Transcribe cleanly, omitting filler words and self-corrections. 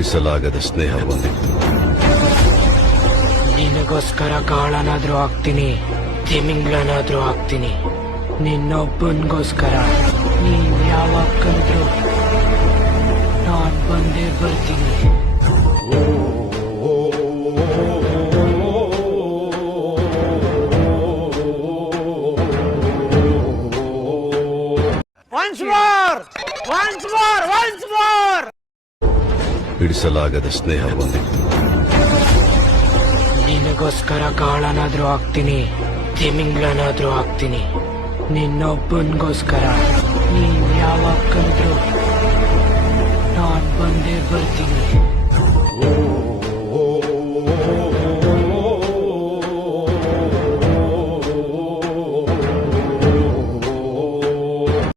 ಬಿಡಿಸಲಾಗದ ಸ್ನೇಹ ಹೊಂದಿತ್ತು. ನಿನಗೋಸ್ಕರ ಕಾಳನಾದ್ರೂ ಆಗ್ತೀನಿ, ತಿಮಿಂಗ್ಲನಾದ್ರೂ ಆಗ್ತೀನಿ. ನಿನ್ನೊಬ್ಬನಿಗೋಸ್ಕರ ನೀನ್ ಯಾವಾಗ ಕರೆದ್ರು ನಾನ್ ಬಂದೇ ಬರ್ತೀನಿ. ಬಿಡಿಸಲಾಗದ ಸ್ನೇಹ ಹೊಂದಿತ್ತು. ನಿನಗೋಸ್ಕರ ಕಾಳನಾದ್ರೂ ಆಗ್ತೀನಿ, ತಿಮಿಂಗ್ಲನಾದ್ರೂ ಆಗ್ತೀನಿ. ನಿನ್ನೊಬ್ಬನಿಗೋಸ್ಕರ ನೀನ್ ಯಾವಾಗ ಕರೆದ್ರು ನಾನ್ ಬಂದೇ ಬರ್ತೀನಿ.